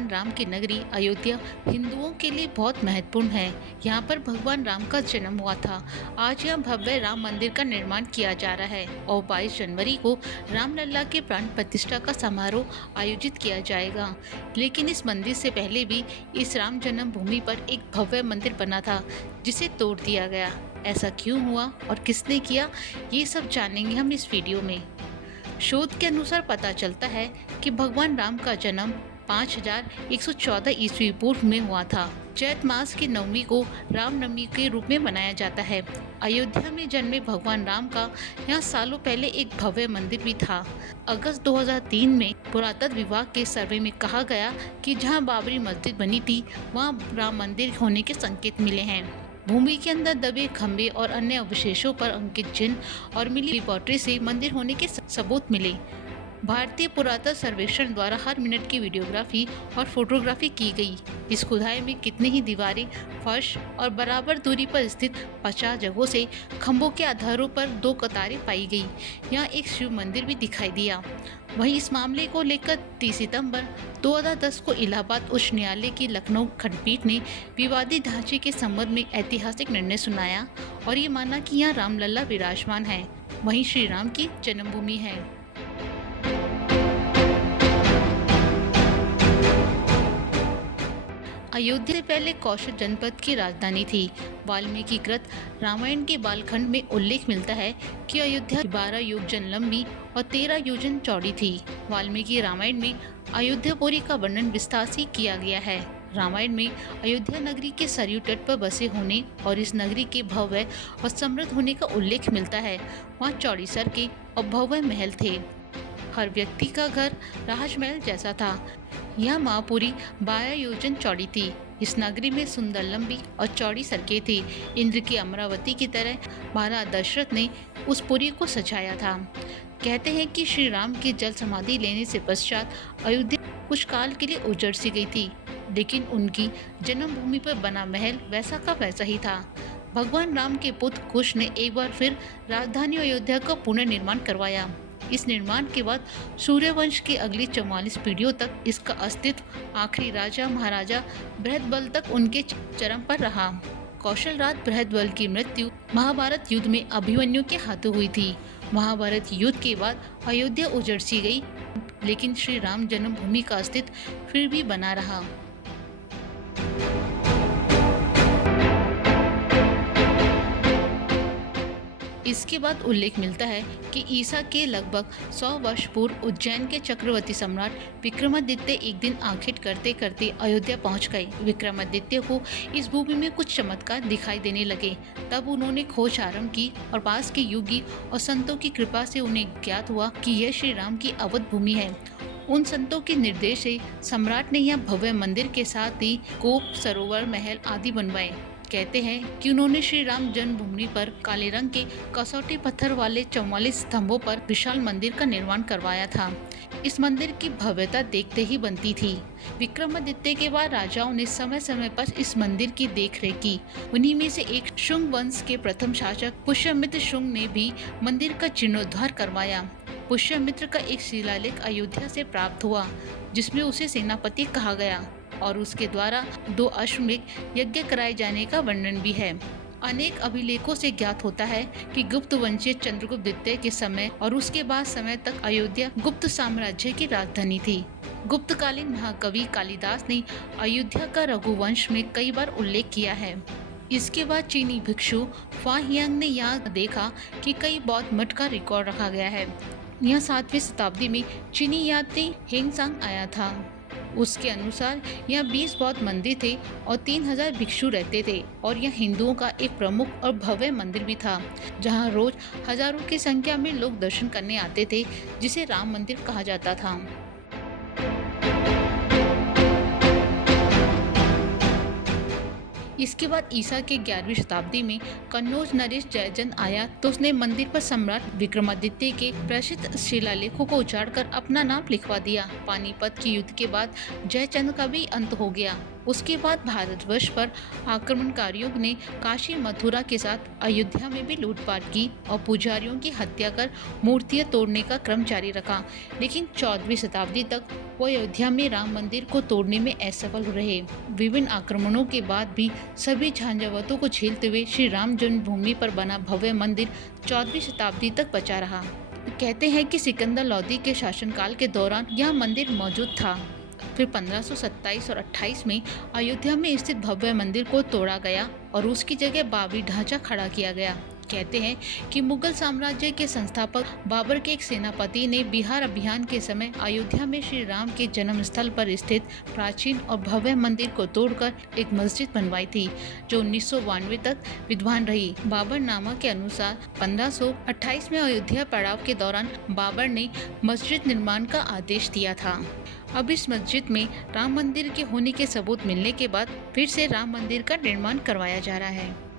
भगवान राम की नगरी अयोध्या हिंदुओं के लिए बहुत महत्वपूर्ण है। यहाँ पर भगवान राम का जन्म हुआ था। आज यहाँ भव्य राम मंदिर का निर्माण किया जा रहा है और 22 जनवरी को रामलला के प्राण प्रतिष्ठा का समारोह आयोजित किया जाएगा। लेकिन इस मंदिर से पहले भी इस राम जन्म भूमि पर एक भव्य मंदिर बना था, जिसे तोड़ दिया गया। ऐसा क्यों हुआ और किसने किया, ये सब जानेंगे हम इस वीडियो में। शोध के अनुसार पता चलता है कि भगवान राम का जन्म 5114 ईस्वी पूर्व में हुआ था। चैत मास की नवमी को रामनवमी के रूप में मनाया जाता है। अयोध्या में जन्मे भगवान राम का यहाँ सालों पहले एक भव्य मंदिर भी था। अगस्त 2003 में पुरातत्व विभाग के सर्वे में कहा गया कि जहाँ बाबरी मस्जिद बनी थी, वहाँ राम मंदिर होने के संकेत मिले हैं। भूमि के अंदर दबे खंभे और अन्य अवशेषों पर अंकित चिन्ह और मिली रिपोर्टरी से मंदिर होने के सबूत मिले। भारतीय पुरातत्व सर्वेक्षण द्वारा हर मिनट की वीडियोग्राफी और फोटोग्राफी की गई। इस खुदाई में कितनी ही दीवारें, फर्श और बराबर दूरी पर स्थित 50 जगहों से खंभों के आधारों पर 2 कतारें पाई गई। यहाँ एक शिव मंदिर भी दिखाई दिया। वहीं इस मामले को लेकर 30 सितंबर 2010 को इलाहाबाद उच्च न्यायालय की लखनऊ खंडपीठ ने विवादित ढांचे के संबंध में ऐतिहासिक निर्णय सुनाया और ये माना कि यहाँ रामलला विराजमान है, वहीं श्री राम की जन्मभूमि है। अयोध्या से पहले कौशल जनपद की राजधानी थी। वाल्मीकि कृत रामायण के बालखंड में उल्लेख मिलता है कि अयोध्या 12 योजन लंबी और 13 योजन चौड़ी थी। वाल्मीकि रामायण में अयोध्यापुरी का वर्णन विस्तार से किया गया है। रामायण में अयोध्या नगरी के सरयू तट पर बसे होने और इस नगरी के भव्य और समृद्ध होने का उल्लेख मिलता है। वहाँ चौड़ी सड़कें और भव्य महल थे। हर व्यक्ति का घर राजमहल जैसा था। यह महापुरी 12 योजन चौड़ी थी। इस नगरी में सुंदर लंबी और चौड़ी सड़कें थी। इंद्र की अमरावती की तरह महाराज दशरथ ने उस पुरी को सजाया था। कहते हैं कि श्री राम की जल समाधि लेने से पश्चात अयोध्या कुछ काल के लिए उजड़ सी गई थी, लेकिन उनकी जन्मभूमि पर बना महल वैसा का वैसा ही था। भगवान राम के पुत्र कुश ने एक बार फिर राजधानी अयोध्या का पुनर्निर्माण करवाया। इस निर्माण के बाद सूर्यवंश की अगली 44 पीढ़ियों तक इसका अस्तित्व आखिरी राजा महाराजा बृहद्बल तक उनके चरम पर रहा। कौशल राज बृहद्बल की मृत्यु महाभारत युद्ध में अभिमन्यु के हाथों हुई थी। महाभारत युद्ध के बाद अयोध्या उजड़ सी गई, लेकिन श्री राम जन्मभूमि का अस्तित्व फिर भी बना रहा। इसके बाद उल्लेख मिलता है कि ईसा के लगभग 100 वर्ष पूर्व उज्जैन के चक्रवर्ती सम्राट विक्रमादित्य एक दिन आंखें करते करते अयोध्या पहुंच गए। विक्रमादित्य को इस भूमि में कुछ चमत्कार दिखाई देने लगे। तब उन्होंने खोज आरंभ की और पास के योगी और संतों की कृपा से उन्हें ज्ञात हुआ कि यह श्री राम की अवध भूमि है। उन संतों के निर्देश से सम्राट ने यहाँ भव्य मंदिर के साथ ही कूप, सरोवर, महल आदि बनवाए। कहते हैं कि उन्होंने श्री राम जन्मभूमि पर काले रंग के कसौटी पत्थर वाले 44 स्तंभों पर विशाल मंदिर का निर्माण करवाया था। इस मंदिर की भव्यता देखते ही बनती थी। विक्रमादित्य के बाद राजाओं ने समय समय पर इस मंदिर की देखरेख की। उन्हीं में से एक शुंग वंश के प्रथम शासक पुष्यमित्र शुंग ने भी मंदिर का जीर्णोद्धार करवाया। पुष्यमित्र का एक शिलालेख अयोध्या से प्राप्त हुआ, जिसमें उसे सेनापति कहा गया और उसके द्वारा 2 अश्वमेध यज्ञ कराए जाने का वर्णन भी है। अनेक अभिलेखों से ज्ञात होता है कि गुप्त वंशीय चंद्रगुप्त द्वितीय के समय और उसके बाद समय तक अयोध्या गुप्त साम्राज्य की राजधानी थी। गुप्तकालीन महाकवि कालिदास ने अयोध्या का रघुवंश में कई बार उल्लेख किया है। इसके बाद चीनी भिक्षु फाहियांग ने यहाँ देखा कि कई बौद्ध मठ का रिकॉर्ड रखा गया है। यहाँ 7वीं शताब्दी में चीनी यात्री हेंगसांग आया था। उसके अनुसार यहाँ 20 बौद्ध मंदिर थे और 3000 भिक्षु रहते थे और यह हिंदुओं का एक प्रमुख और भव्य मंदिर भी था, जहाँ रोज हजारों की संख्या में लोग दर्शन करने आते थे, जिसे राम मंदिर कहा जाता था। इसके बाद ईसा के 11वीं शताब्दी में कन्नौज नरेश जयचंद आया तो उसने मंदिर पर सम्राट विक्रमादित्य के प्रसिद्ध शिलालेखों को उजाड़कर अपना नाम लिखवा दिया। पानीपत के युद्ध के बाद जयचंद का भी अंत हो गया। उसके बाद भारतवर्ष पर आक्रमणकारियों ने काशी मथुरा के साथ अयोध्या में भी लूटपाट की और पुजारियों की हत्या कर मूर्तियां तोड़ने का क्रम जारी रखा। लेकिन 14वीं शताब्दी तक वो अयोध्या में राम मंदिर को तोड़ने में असफल रहे। विभिन्न आक्रमणों के बाद भी सभी झंझावातों को झेलते हुए श्री राम जन्मभूमि पर बना भव्य मंदिर 14वीं शताब्दी तक बचा रहा। कहते हैं कि सिकंदर लोदी के शासनकाल के दौरान यह मंदिर मौजूद था। फिर 1527 और 28 में अयोध्या में स्थित भव्य मंदिर को तोड़ा गया और उसकी जगह बाबरी ढांचा खड़ा किया गया। कहते हैं कि मुगल साम्राज्य के संस्थापक बाबर के एक सेनापति ने बिहार अभियान के समय अयोध्या में श्री राम के जन्म स्थल पर स्थित प्राचीन और भव्य मंदिर को तोड़कर एक मस्जिद बनवाई थी, जो 1992 तक विद्वान रही। बाबरनामा के अनुसार 1528 में अयोध्या पड़ाव के दौरान बाबर ने मस्जिद निर्माण का आदेश दिया था। अब इस मस्जिद में राम मंदिर के होने के सबूत मिलने के बाद फिर से राम मंदिर का निर्माण करवाया जा रहा है।